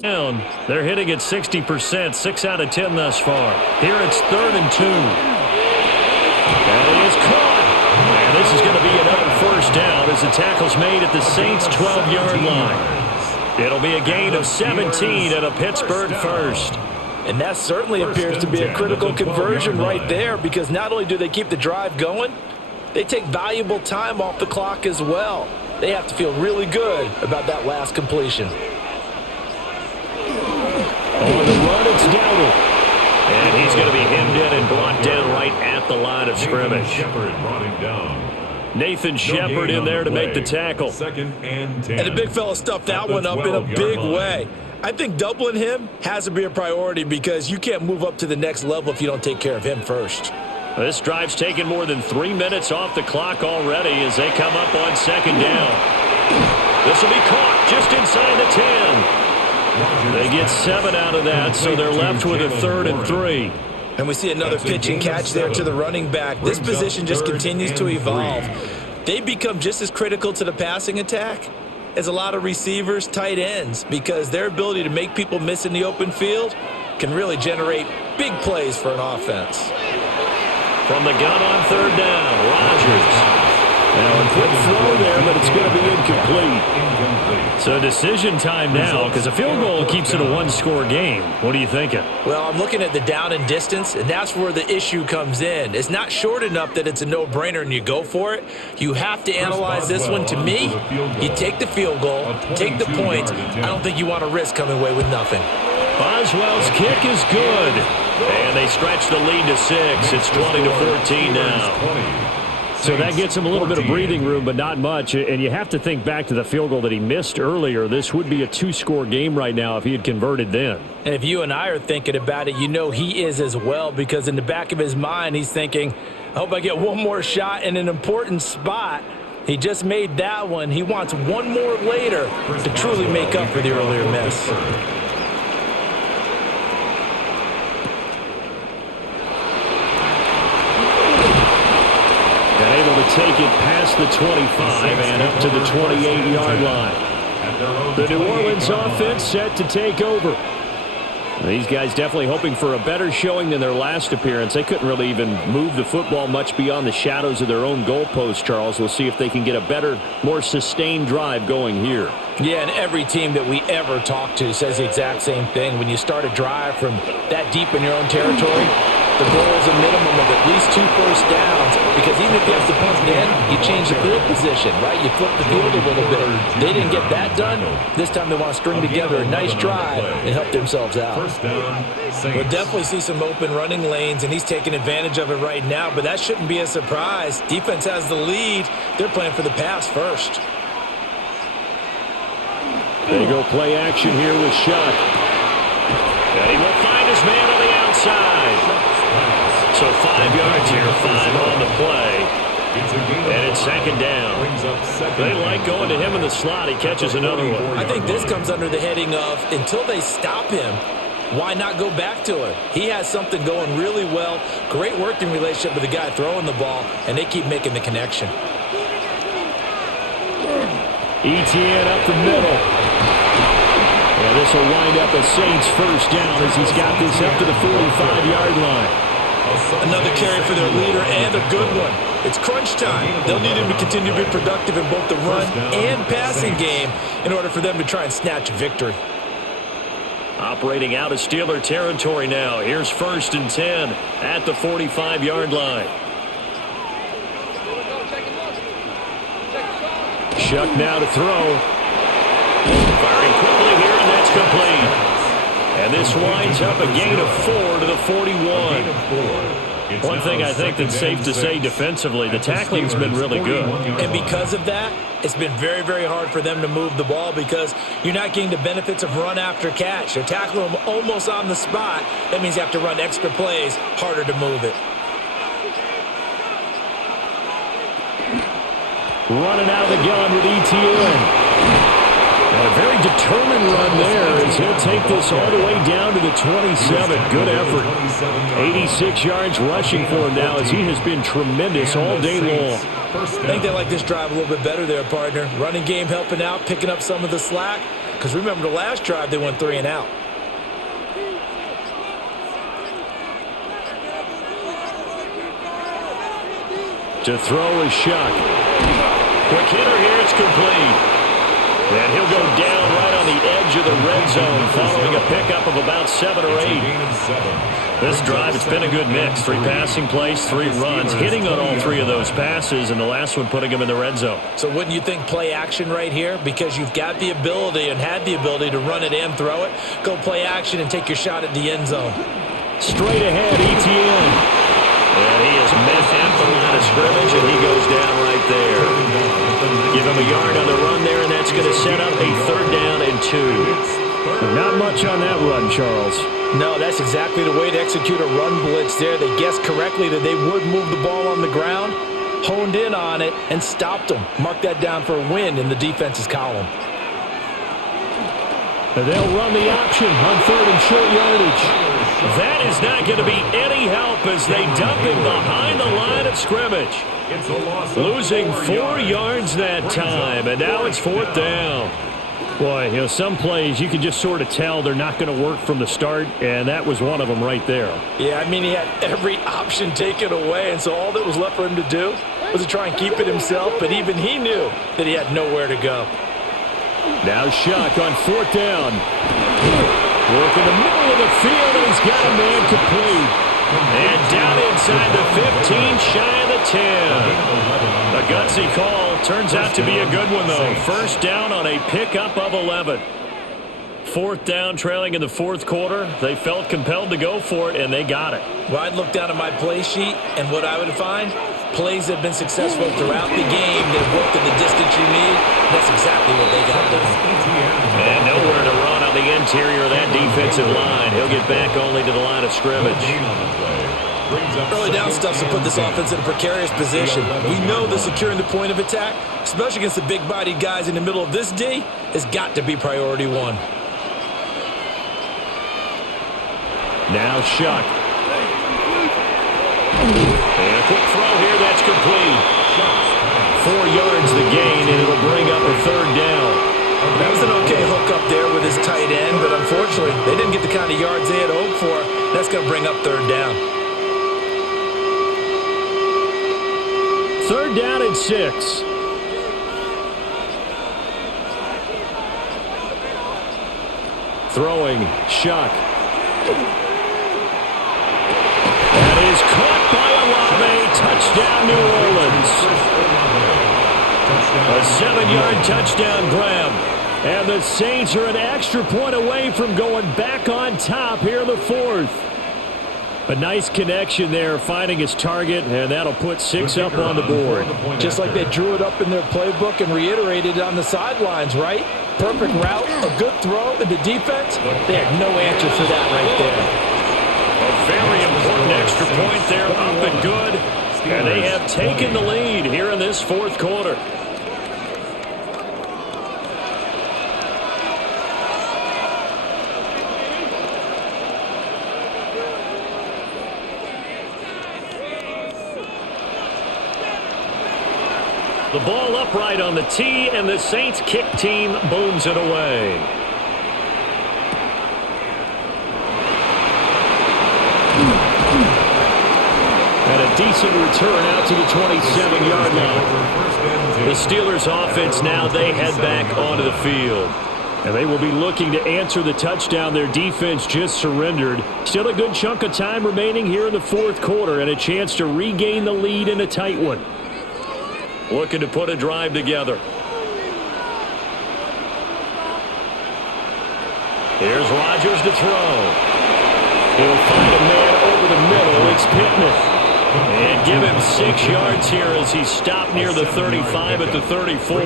Down. They're hitting at 60%, 6 out of 10 thus far. Here it's 3rd and 2. That is caught. And this is going to be another first down as the tackle's made at the Saints' 12-yard line. It'll be a gain of 17 and a Pittsburgh first. And that certainly appears to be a critical conversion right there, because not only do they keep the drive going, they take valuable time off the clock as well. They have to feel really good about that last completion. On the run, it's Dowdle. And he's going to be hemmed in and brought down right at the line of scrimmage. Nathan Shepard in there to make the tackle. 2nd and 10. And the big fella stuffed that one up in a big way. I think doubling him has to be a priority, because you can't move up to the next level if you don't take care of him first. This drive's taken more than 3 minutes off the clock already as they come up on 2nd down. This will be caught just inside the 10. They get 7 out of that, so they're left with a 3rd and 3. And we see another pitch and catch there to the running back. This position just continues to evolve. They become just as critical to the passing attack as a lot of receivers, tight ends, because their ability to make people miss in the open field can really generate big plays for an offense. From the gun on 3rd down, Rodgers. Now a quick throw there, but it's going to be incomplete. So decision time now, because a field goal keeps it a one-score game. What are you thinking? Well, I'm looking at the down and distance, and that's where the issue comes in. It's not short enough that it's a no-brainer and you go for it. You have to analyze this one. To me, you take the field goal, take the points. I don't think you want to risk coming away with nothing. Boswell's kick is good. And they stretch the lead to 6. It's 20-14 now. So that gets him a little bit of breathing room, but not much. And you have to think back to the field goal that he missed earlier. This would be a 2-score game right now if he had converted then. And if you and I are thinking about it, you know he is as well, because in the back of his mind, he's thinking, I hope I get one more shot in an important spot. He just made that one. He wants one more later to truly make up for the earlier miss. Take it past the 25 and up to the 28-yard line. The New Orleans offense set to take over. These guys definitely hoping for a better showing than their last appearance. They couldn't really even move the football much beyond the shadows of their own goalpost, Charles. We'll see if they can get a better, more sustained drive going here. Yeah, and every team that we ever talk to says the exact same thing. When you start a drive from that deep in your own territory, the goal is a minimum of at least 2 first downs, because even if you have to punt in, you change the field position, right? You flip the field a little bit. They didn't get that done. This time they want to string together a nice drive and help themselves out. We'll definitely see some open running lanes, and he's taking advantage of it right now, but that shouldn't be a surprise. Defense has the lead. They're playing for the pass first. They go play action here with Shuck. And he will find his man on the outside. So 5 yards here, 5 on the play. And it's 2nd down. They like going to him in the slot. He catches another one. I think this comes under the heading of, until they stop him, why not go back to him? He has something going really well. Great working relationship with the guy throwing the ball, and they keep making the connection. ETN up the middle. And this will wind up a Saints first down as he's got this up to the 45-yard line. Another carry for their leader, and a good one. It's crunch time. They'll need him to continue to be productive in both the run and passing game in order for them to try and snatch a victory. Operating out of Steeler territory now. Here's 1st and 10 at the 45-yard line. Shuck now to throw. Firing quickly here, and that's complete. And this winds up a gain of 4 to the 41. One thing I think that's safe to say defensively, the tackling's been really good. And because of that, it's been very, very hard for them to move the ball, because you're not getting the benefits of run after catch. They're tackling them almost on the spot. That means you have to run extra plays, harder to move it. Running out of the gun with ETN. And a very determined run there as he'll take this all the way down to the 27. Good effort. 86 yards rushing for him now as he has been tremendous all day long. I think they like this drive a little bit better there, partner. Running game helping out, picking up some of the slack. because remember the last drive they went 3 and out. To throw is Shuck. Quick hitter here, it's complete. And he'll go down right on the edge of the red zone following a pickup of about 7 or 8. This drive, it's been a good mix. 3 passing plays, 3 runs, hitting on all 3 of those passes, and the last one putting him in the red zone. So wouldn't you think play action right here? Because you've got the ability and had the ability to run it and throw it. Go play action and take your shot at the end zone. Straight ahead, ETN. And he is met at the line of scrimmage, and he goes down right there. Give him a yard on the run there, and that's going to set up a 3rd down and 2. Not much on that run, Charles. No, that's exactly the way to execute a run blitz there. They guessed correctly that they would move the ball on the ground, honed in on it, and stopped them. Mark that down for a win in the defense's column. And they'll run the option on 3rd and short yardage. That is not going to be any help as they dump him behind the line of scrimmage. Losing 4 yards that time, and now it's 4th down. Boy, some plays you can just sort of tell they're not going to work from the start, and that was one of them right there. Yeah, I mean, he had every option taken away, and so all that was left for him to do was to try and keep it himself, but even he knew that he had nowhere to go. Now Shuck on 4th down. Work in the middle of the field, and he's got a man complete. And down inside the 15, shy of the 10. A gutsy call. Turns out to be a good one, though. 1st down on a pickup of 11. 4th down, trailing in the 4th quarter. They felt compelled to go for it, and they got it. Well, I'd look down at my play sheet, and what I would find, plays that have been successful throughout the game that have worked at the distance you need. That's exactly what they got done. And nowhere to run on the interior of that defensive line. He'll get back only to the line of scrimmage. Early down stuffs to put this offense in a precarious position. We know that securing the point of attack, especially against the big-bodied guys in the middle of this D, has got to be priority 1. Now Shuck. And a quick throw here, that's complete. 4 yards the gain, and it'll bring up a 3rd down. That was an okay hook up there with his tight end, but unfortunately, they didn't get the kind of yards they had hoped for. That's going to bring up 3rd down. 3rd down and 6. Throwing, Shuck. That is caught by Olave. Touchdown, New Orleans. A 7-yard touchdown grab. And the Saints are an extra point away from going back on top here in the 4th. A nice connection there, finding his target, and that'll put 6 up on the board. Just like they drew it up in their playbook and reiterated it on the sidelines, right? Perfect route, a good throw, and the defense, they had no answer for that right there. A very important extra point there, up and good. And they have taken the lead here in this 4th quarter. The ball upright on the tee, and the Saints kick team booms it away. And a decent return out to the 27-yard line. The Steelers' offense now, they head back onto the field. And they will be looking to answer the touchdown their defense just surrendered. Still a good chunk of time remaining here in the 4th quarter, and a chance to regain the lead in a tight one. Looking to put a drive together. Here's Rodgers to throw. He'll find a man over the middle. It's Pittman. And give him 6 yards here as he's stopped near the 35 at the 34.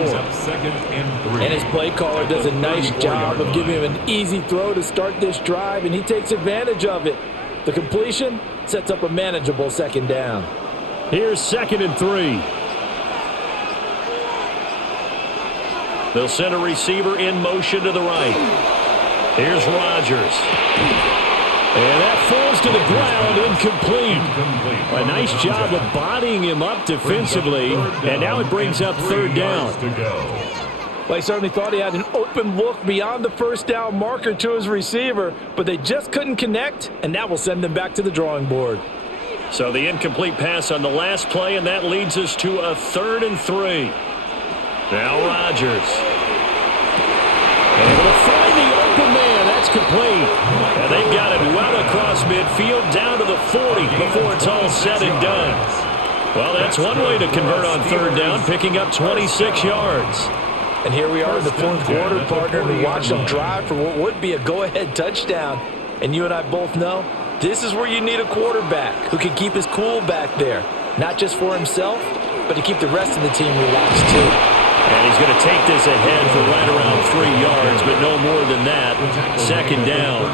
And his play caller does a nice job of giving him an easy throw to start this drive, and he takes advantage of it. The completion sets up a manageable 2nd down. Here's 2nd and 3. They'll send a receiver in motion to the right. Here's Rodgers. And that falls to the ground, incomplete. A nice job of bodying him up defensively, and now it brings up 3rd down. Well, he certainly thought he had an open look beyond the first down marker to his receiver, but they just couldn't connect, and that will send them back to the drawing board. So the incomplete pass on the last play, and that leads us to a 3rd and 3. Now Rodgers. Able to find the open man. That's complete. And they've got it well across midfield down to the 40 before it's all said and done. Well, that's one way to convert on 3rd down, picking up 26 yards. And here we are in the 4th quarter, partner, and we watch them drive for what would be a go-ahead touchdown. And you and I both know this is where you need a quarterback who can keep his cool back there, not just for himself, but to keep the rest of the team relaxed too. And he's going to take this ahead for right around 3 yards, but no more than that. 2nd down.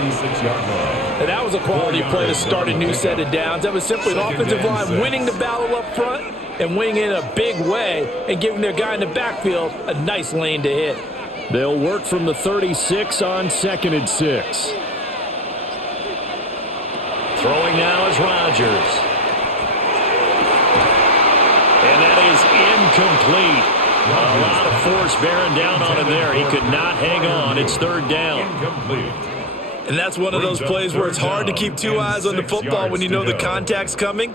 And that was a quality play to start a new set of downs. That was simply an offensive line winning the battle up front and winning in a big way and giving their guy in the backfield a nice lane to hit. They'll work from the 36 on 2nd and 6. Throwing now is Rodgers. And that is incomplete. A lot of force bearing down on him there. He could not hang on. It's 3rd down. And that's one of those plays where it's hard to keep 2 eyes on the football when you know the contact's coming,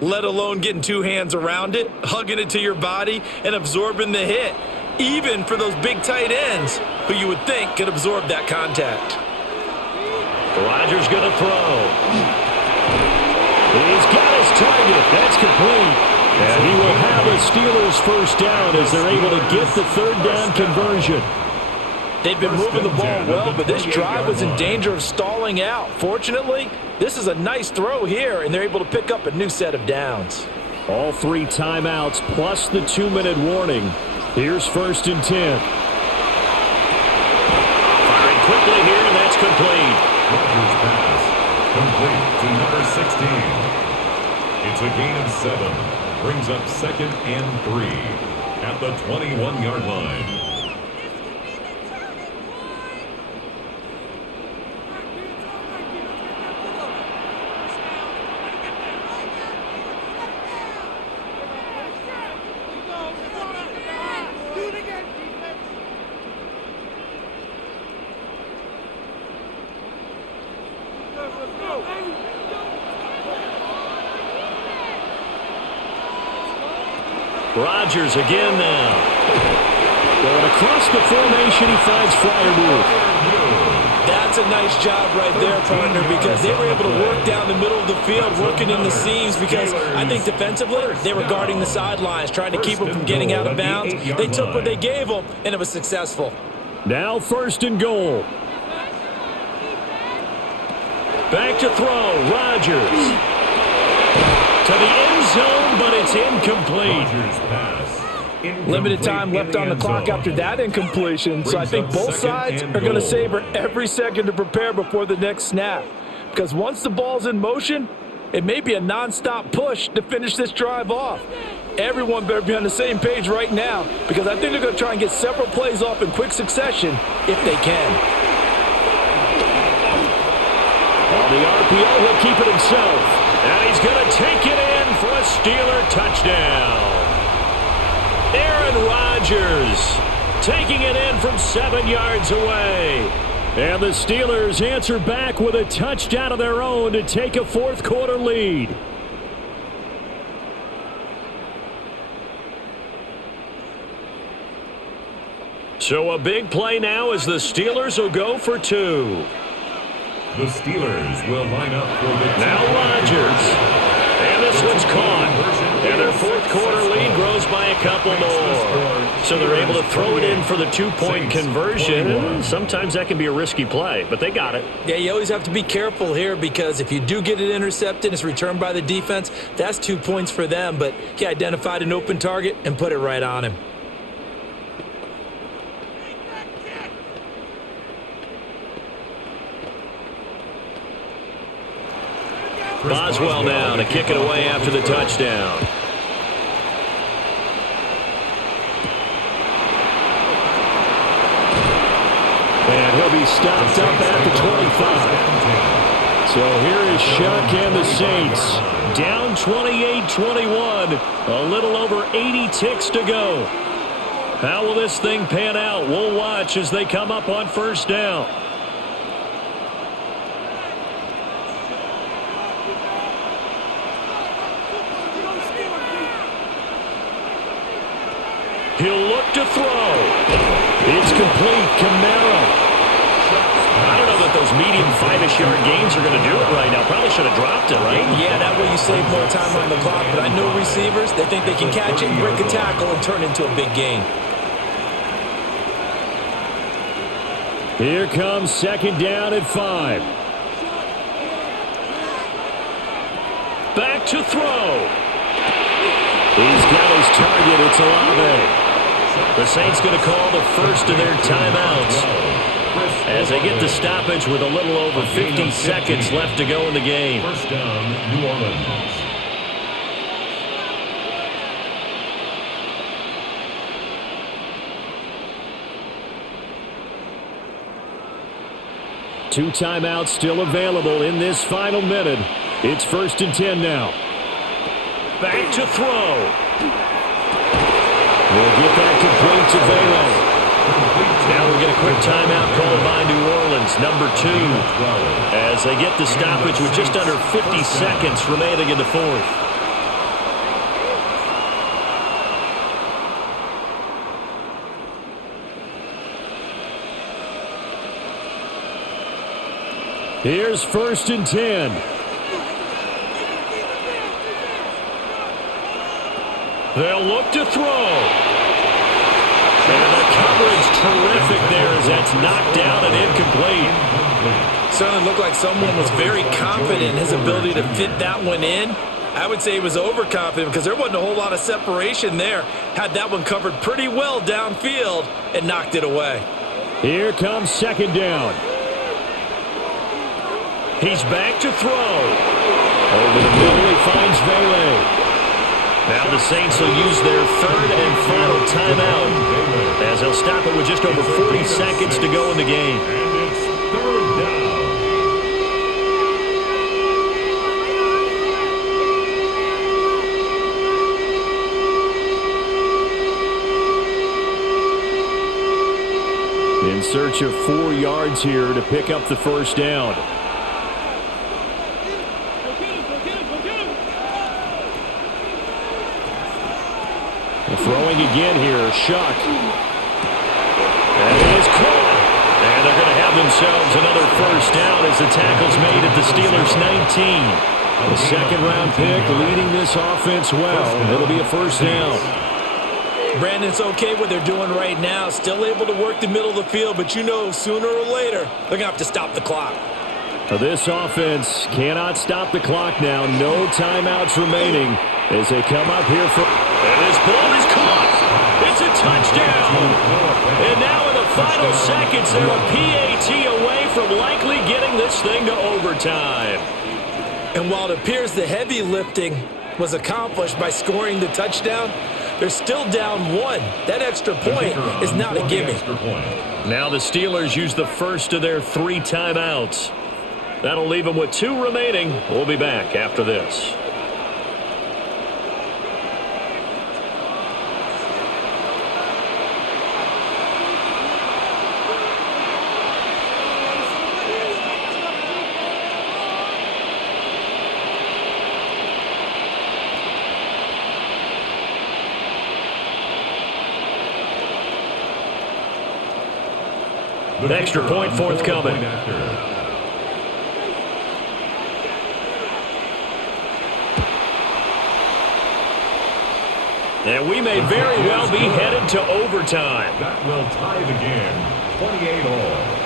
let alone getting 2 hands around it, hugging it to your body, and absorbing the hit, even for those big tight ends who you would think could absorb that contact. Rodgers going to throw. He's got his target. That's complete. And he will have a Steelers 1st down as they're able to get the 3rd down conversion. They've been moving the ball well, but this drive was in danger of stalling out. Fortunately, this is a nice throw here, and they're able to pick up a new set of downs. All 3 timeouts plus the 2-minute warning. Here's 1st and 10. Firing quickly here, and that's complete. Rodgers pass. Complete to number 16. It's a gain of 7. Brings up 2nd and 3 at the 21-yard line. Rodgers again now. Going across the formation, he finds Freiermuth. That's a nice job right there, partner, because they were able to work down the middle of the field, working in the seams, because I think defensively they were guarding the sidelines, trying to keep them from getting out of bounds. They took what they gave them, and it was successful. Now 1st and goal. Back to throw, Rodgers. To the end zone, but it's incomplete. Limited time left on the clock after that incompletion, so I think both sides are going to savor every second to prepare before the next snap. Because once the ball's in motion, it may be a nonstop push to finish this drive off. Everyone better be on the same page right now, because I think they're going to try and get several plays off in quick succession if they can. On the RPO, he'll keep it himself. And he's going to take it in for a Steeler touchdown. Aaron Rodgers taking it in from 7 yards away. And the Steelers answer back with a touchdown of their own to take a 4th quarter lead. So a big play now as the Steelers will go for 2. The Steelers will line up for the now Rodgers. And this one's caught. And their 4th quarter lead grows by a couple more. So they're able to throw it in for the 2-point conversion. Sometimes that can be a risky play, but they got it. Yeah, you always have to be careful here, because if you do get it intercepted, it's returned by the defense. That's 2 points for them, but he identified an open target and put it right on him. Boswell now to kick it away after the touchdown. And he'll be stopped up at the 25. So here is Shuck and the Saints. Down 28-21. A little over 80 ticks to go. How will this thing pan out? We'll watch as they come up on first down. He'll look to throw. It's complete. Camaro. I don't know that those medium 5-ish yard gains are going to do it right now. Probably should have dropped it, right? Yeah, that way you save more time on the clock. But I know receivers, they think they can catch it and break a tackle and turn it into a big gain. Here comes second down at 5. Back to throw. He's got his target. It's Olave. The Saints going to call the first of their timeouts as they get the stoppage with a little over 50 seconds left to go in the game. First down, New Orleans. Two timeouts still available in this final minute. It's 1st and 10 now. Back to throw. We'll get that complete to Velo. Now we'll get a quick timeout called by New Orleans, number 2, as they get the stoppage with just under 50 seconds remaining in the fourth. Here's 1st and 10. They'll look to throw. And the coverage terrific there as that's knocked down and incomplete. Certainly looked like someone was very confident in his ability to fit that one in. I would say he was overconfident because there wasn't a whole lot of separation there. Had that one covered pretty well downfield and knocked it away. Here comes second down. He's back to throw. Over the middle, he finds Vele. Now the Saints will use their third and final timeout as they'll stop it with just over 40 seconds to go in the game. And it's third down. In search of 4 yards here to pick up the first down. Throwing again here, Shuck. And it is caught. And they're going to have themselves another first down as the tackle's made at the Steelers' 19. The second-round pick leading this offense well. It'll be a first down. Brandon, it's okay what they're doing right now. Still able to work the middle of the field, but you know sooner or later they're going to have to stop the clock. This offense cannot stop the clock now. No timeouts remaining as they come up here for... And this ball is caught. It's a touchdown. And now in the final seconds, they're a PAT away from likely getting this thing to overtime. And while it appears the heavy lifting was accomplished by scoring the touchdown, they're still down 1. That extra point is not a gimme. Now the Steelers use the first of their 3 timeouts. That'll leave them with 2 remaining. We'll be back after this. Extra point forthcoming. And we may very well be headed to overtime. That will tie the game. 28 all.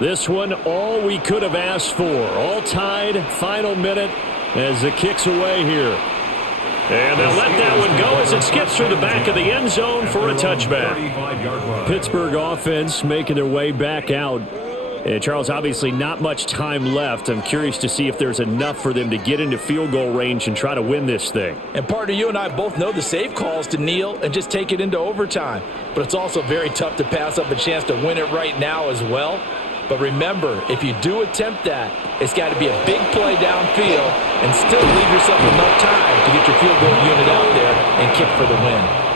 This one, all we could have asked for. All tied, final minute as it kicks away here. And they'll let that one go as it skips through the back of the end zone for a touchback. Pittsburgh offense making their way back out. Charles, obviously not much time left. I'm curious to see if there's enough for them to get into field goal range and try to win this thing. And partner, you and I both know the safe calls to kneel and just take it into overtime. But it's also very tough to pass up a chance to win it right now as well. But remember, if you do attempt that, it's got to be a big play downfield and still leave yourself enough time to get your field goal unit out there and kick for the win.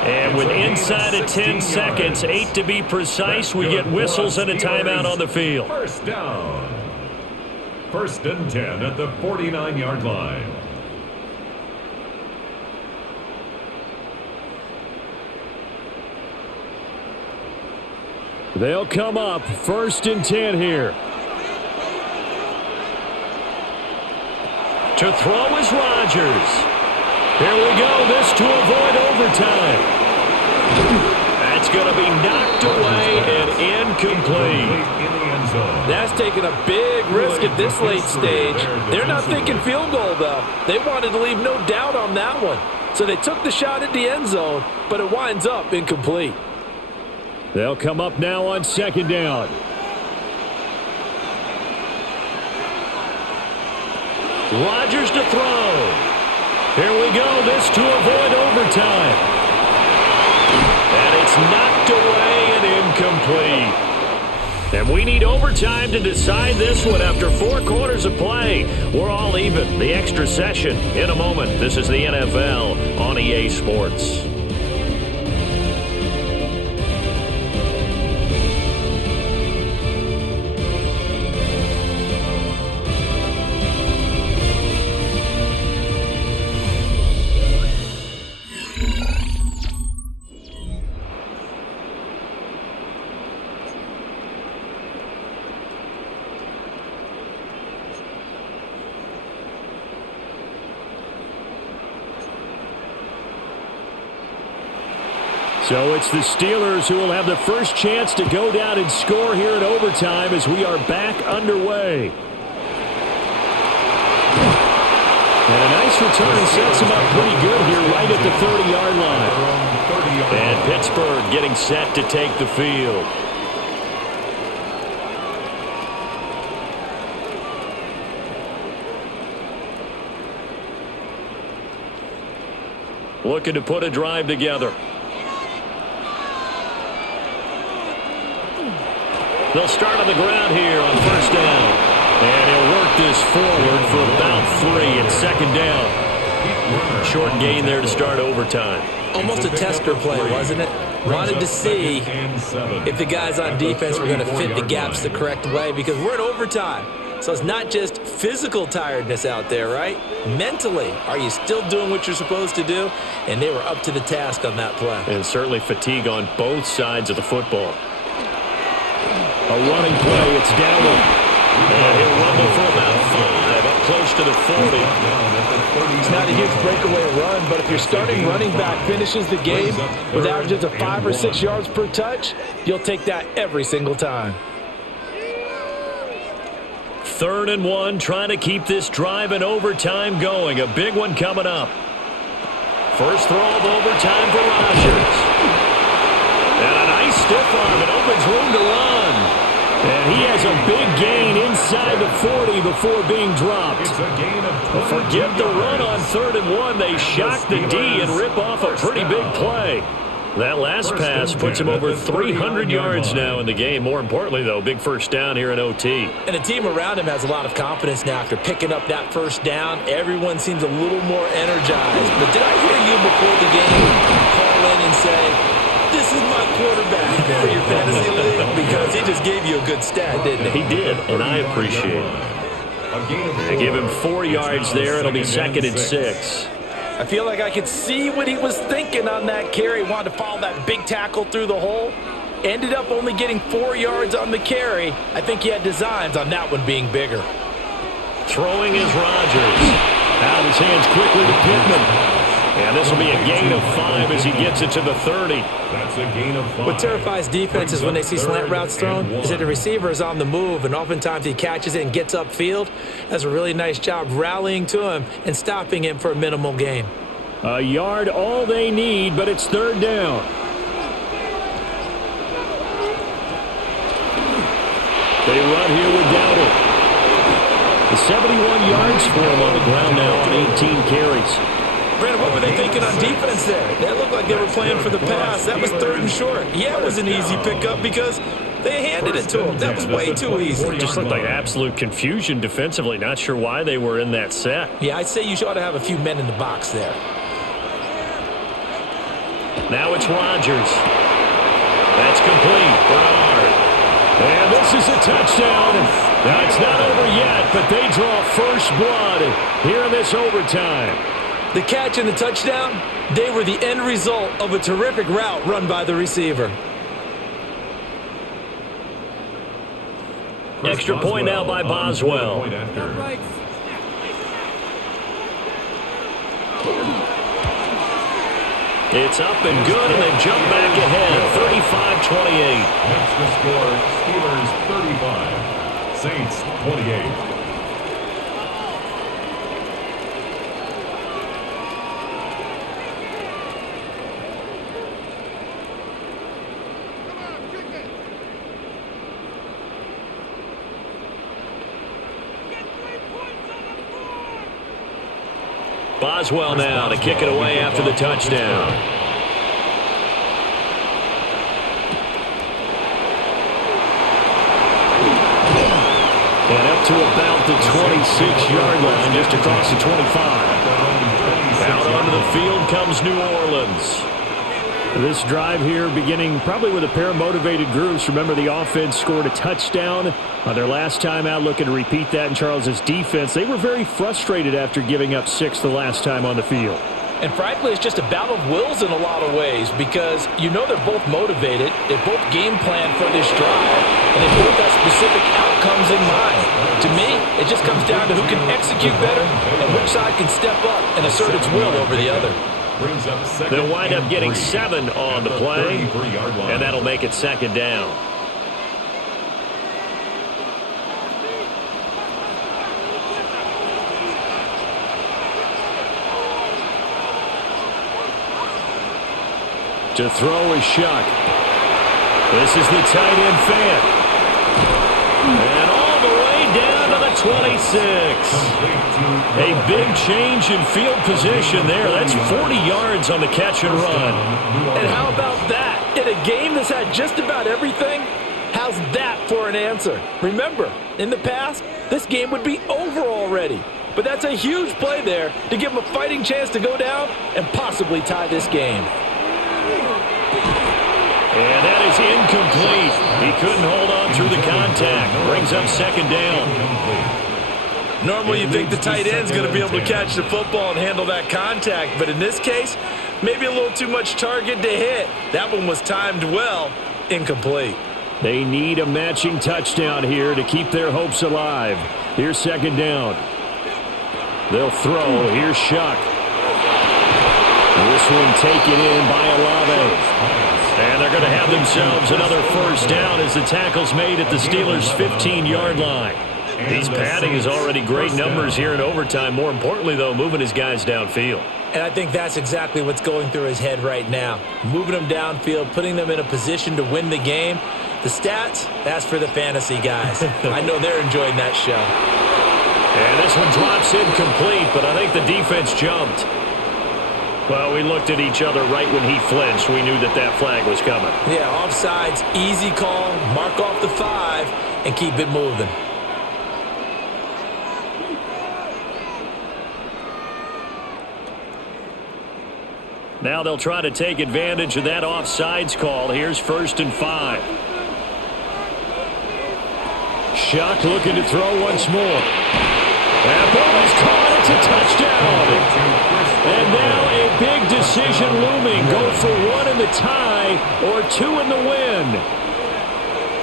And with inside of 10 seconds, 8 to be precise, we get whistles and a timeout on the field. First down. First and 10 at the 49-yard line. They'll come up first and 10 here. To throw is Rodgers. Here we go, this to avoid overtime. That's going to be knocked away and incomplete. That's taking a big risk at this late stage. They're not thinking field goal, though. They wanted to leave no doubt on that one. So they took the shot at the end zone, but it winds up incomplete. They'll come up now on second down. Rodgers to throw. Here we go, this to avoid overtime. And it's knocked away and incomplete. And we need overtime to decide this one after 4 quarters of play. We're all even. The extra session in a moment. This is the NFL on EA Sports. So it's the Steelers who will have the first chance to go down and score here in overtime as we are back underway. And a nice return sets him up pretty good here right at the 30-yard line. And Pittsburgh getting set to take the field. Looking to put a drive together. They'll start on the ground here on first down. And he'll work this forward for about 3 and second down. Short gain there to start overtime. Almost a tester play, wasn't it? Wanted to see if the guys on defense were going to fit the gaps the correct way because we're in overtime. So it's not just physical tiredness out there, right? Mentally, are you still doing what you're supposed to do? And they were up to the task on that play. And certainly fatigue on both sides of the football. A running play, it's Dowling. And he'll rumble for about 5, up close to the 40. It's not a huge breakaway run, but if your starting running back finishes the game with averages of 5 or 6 yards per touch, you'll take that every single time. 3rd and 1, trying to keep this drive in overtime going. A big one coming up. First throw of overtime for Rodgers. And a nice stiff arm. It opens room to run. And he has a big gain inside the 40 before being dropped. Forget the run on 3rd and 1. They shock the D and rip off a pretty big play. That last pass puts him over 300 yards now in the game. More importantly, though, big first down here in OT. And the team around him has a lot of confidence now after picking up that first down. Everyone seems a little more energized. But did I hear you before the game call in and say, this is my quarterback for your fantasy league? Because he just gave you a good stat, didn't he? He did, and I appreciate it. They give him 4 yards there. It'll be 2nd and 6. I feel like I could see what he was thinking on that carry. Wanted to follow that big tackle through the hole. Ended up only getting 4 yards on the carry. I think he had designs on that one being bigger. Throwing is Rodgers. Out of his hands quickly to Pittman. And this will be a gain of 5 as he gets it to the 30. That's a gain of 5. What terrifies defenses when they see slant routes thrown is that the receiver is on the move, and oftentimes he catches it and gets upfield. Does a really nice job rallying to him and stopping him for a minimal gain. A yard all they need, but it's 3rd down. 71 yards for him on the ground now on 18 carries. Brandon, what were they thinking on defense there? That looked like they were playing for the pass. That was 3rd and short. Yeah, it was an easy pickup because they handed it to him. That was way too easy. It just looked like absolute confusion defensively. Not sure why they were in that set. Yeah, I'd say you ought to have a few men in the box there. Now it's Rodgers. That's complete. Bernard. And this is a touchdown. Now, it's not over yet, but they draw first blood here in this overtime. The catch and the touchdown, they were the end result of a terrific route run by the receiver. Extra point now by Boswell. It's up and good, and they jump back ahead, 35-28. Next to score, Steelers 35, Saints 28. Boswell now to kick it away after the touchdown. And up to about the 26-yard line, just across the 25. Out onto the field comes New Orleans. This drive here beginning probably with a pair of motivated groups. Remember, the offense scored a touchdown on their last time out, looking to repeat that in Charles's defense. They were very frustrated after giving up 6 the last time on the field. And frankly, it's just a battle of wills in a lot of ways because you know they're both motivated, they both game plan for this drive, and they both have specific outcomes in mind. To me, it just comes down to who can execute better and which side can step up and assert its will over the other. They'll wind up getting 7 on the play, and that'll make it 2nd down. To throw is Shuck. This is the tight end fan. And all the way down to the 26. A big change in field position there. That's 40 yards on the catch and run. And how about that? In a game that's had just about everything, how's that for an answer? Remember, in the past, this game would be over already. But that's a huge play there to give them a fighting chance to go down and possibly tie this game. And that is incomplete. He couldn't hold on through the contact. Brings up 2nd down. Normally you think the tight end's going to be able to catch the football and handle that contact, but in this case, maybe a little too much target to hit. That one was timed well. Incomplete. They need a matching touchdown here to keep their hopes alive. Here's 2nd down. They'll throw. Here's Shuck. This one taken in by Olave. And they're going to have themselves another first down as the tackle's made at the Steelers' 15-yard line. He's padding his already great numbers here in overtime. More importantly, though, moving his guys downfield. And I think that's exactly what's going through his head right now. Moving them downfield, putting them in a position to win the game. The stats, that's for the fantasy guys. I know they're enjoying that show. And this one drops incomplete, but I think the defense jumped. Well, we looked at each other right when he flinched. We knew that that flag was coming. Yeah, offsides, easy call, mark off the 5, and keep it moving. Now they'll try to take advantage of that offsides call. Here's 1st and 5. Shuck looking to throw once more. That ball is caught. It's a touchdown. And now a big decision looming. Go for 1 in the tie or 2 in the win.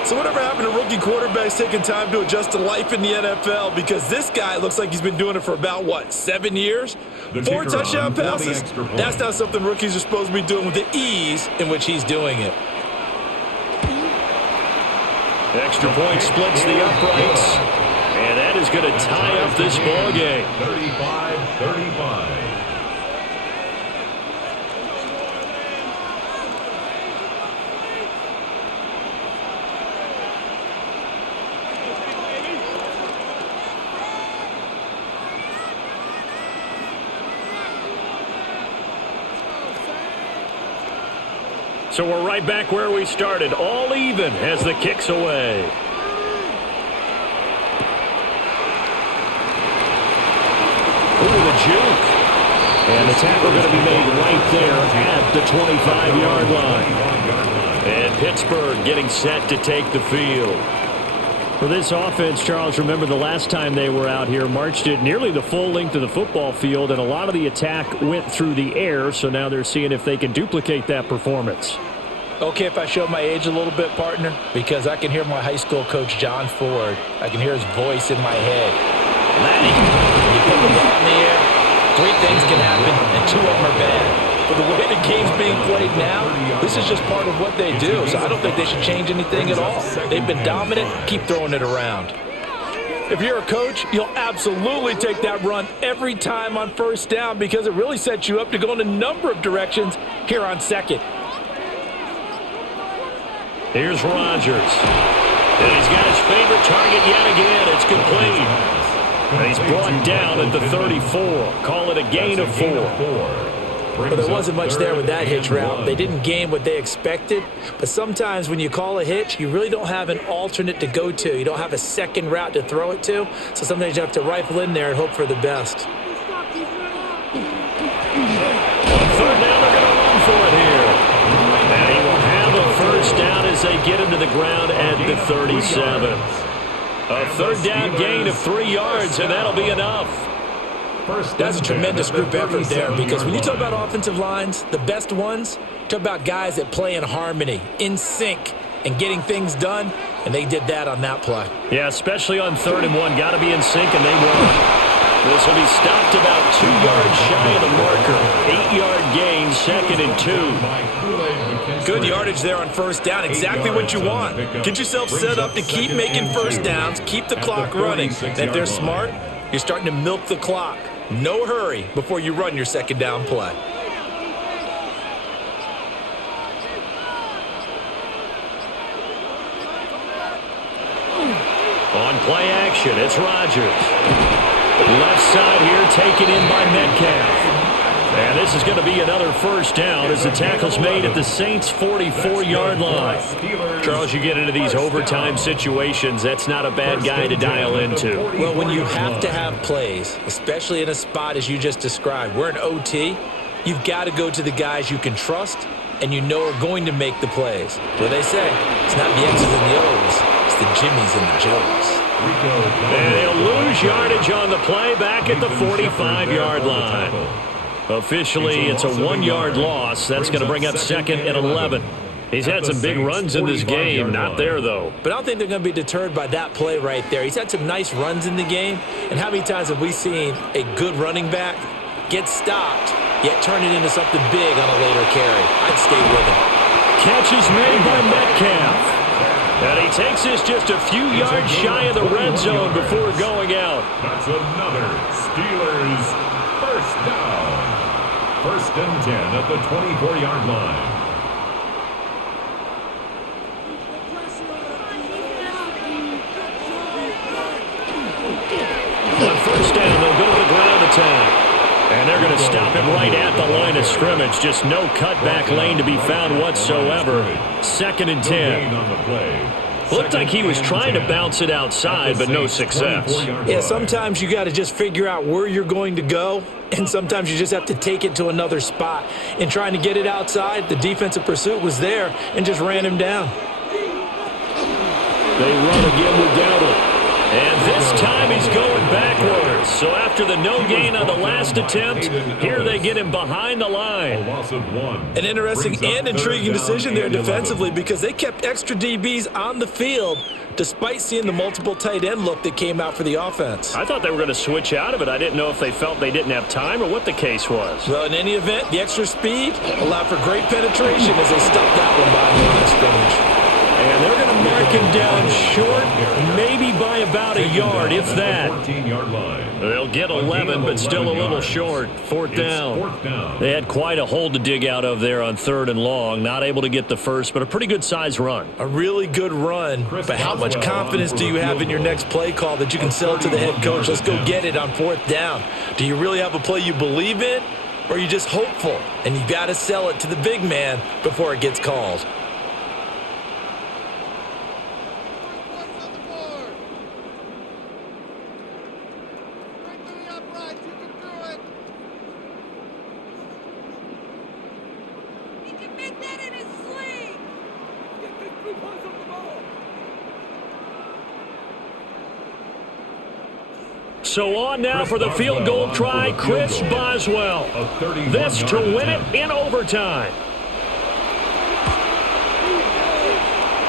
So whatever happened to rookie quarterbacks taking time to adjust to life in the NFL? Because this guy looks like he's been doing it for about, 7 years? 4 touchdown passes? That's not something rookies are supposed to be doing with the ease in which he's doing it. Extra point splits the uprights. And that is going to tie up this ball game. 35-35. So we're right back where we started, all even as the kick's away. Ooh, the juke. And the tackle going to be made right there at the 25-yard line. And Pittsburgh getting set to take the field. For this offense, Charles, remember the last time they were out here, marched it nearly the full length of the football field, and a lot of the attack went through the air, so now they're seeing if they can duplicate that performance. Okay, if I show my age a little bit, partner, because I can hear my high school coach, John Ford. I can hear his voice in my head. Laddie, you put the ball in the air, 3 things can happen, and 2 of them are bad. But the way the game's being played now, this is just part of what they do, so I don't think they should change anything at all. They've been dominant. Keep throwing it around. If you're a coach, you'll absolutely take that run every time on first down because it really sets you up to go in a number of directions here on second. Here's Rodgers. And he's got his favorite target yet again. It's complete. And he's brought down at the 34. Call it a gain of 4. But there wasn't much there with that hitch route. They didn't gain what they expected. But sometimes when you call a hitch, you really don't have an alternate to go to. You don't have a second route to throw it to. So sometimes you have to rifle in there and hope for the best. On 3rd down, they're going to run for it here. And he will have a first down as they get him to the ground at the 37. A 3rd down gain of 3 yards, and that'll be enough. That's a tremendous group effort there because when you talk about offensive lines, the best ones, talk about guys that play in harmony, in sync, and getting things done, and they did that on that play. Yeah, especially on 3rd and 1. Got to be in sync, and they won. This will be stopped about 2 yards shy of the marker. 8-yard gain, 2nd and 2. Good yardage there on first down. Exactly what you want. Get yourself set up to keep making first downs, keep the clock running. And if they're smart, you're starting to milk the clock. No hurry before you run your second down play. On play action, it's Rodgers. Left side here taken in by Metcalf. And this is going to be another first down as the tackle's made at the Saints' 44-yard line. Charles, you get into these overtime situations, that's not a bad guy to dial into. Well, when you have to have plays, especially in a spot as you just described, we're in OT, you've got to go to the guys you can trust and you know are going to make the plays. What they say, it's not the X's and the O's, it's the Jimmies and the Joes. And they'll lose yardage on the play back at the 45-yard line. Officially, it's a 1-yard loss. That's going to bring up 2nd and 11. He's had some big runs in this game. Not there, though. But I don't think they're going to be deterred by that play right there. He's had some nice runs in the game. And how many times have we seen a good running back get stopped, yet turn it into something big on a later carry? I'd stay with him. Catch is made by Metcalf. And he takes this just a few yards shy of the red zone before going out. That's another Steelers first down. 1st and 10 at the 24-yard line. On first down, they'll go to the ground attack. And they're going to stop him right at the line of scrimmage. Just no cutback lane to be found whatsoever. 2nd and 10. Looked like he was trying to bounce it outside, but no success. Yeah, sometimes you got to just figure out where you're going to go, and sometimes you just have to take it to another spot. In trying to get it outside, the defensive pursuit was there and just ran him down. They run again with Dowdle. And this time he's going backwards. So after the no gain on the last attempt, here they get him behind the line. An interesting and intriguing decision there defensively because they kept extra DBs on the field despite seeing the multiple tight end look that came out for the offense. I thought they were going to switch out of it. I didn't know if they felt they didn't have time or what the case was. Well, in any event, the extra speed allowed for great penetration as they stuffed that one by the line of scrimmage. And they're going to mark him down short, maybe by about a yard, if that. They'll get 11, but still a little short. 4th down. They had quite a hole to dig out of there on 3rd and long. Not able to get the first, but a pretty good size run. A really good run. But how much confidence do you have in your next play call that you can sell it to the head coach? Let's go get it on 4th down. Do you really have a play you believe in? or are you just hopeful and you got to sell it to the big man before it gets called? So on now for the field goal try, Chris Boswell. This to win it in overtime.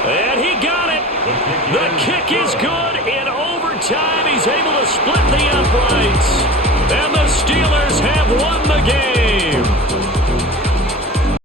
And he got it. The kick is good. In overtime, he's able to split the uprights. And the Steelers have won the game.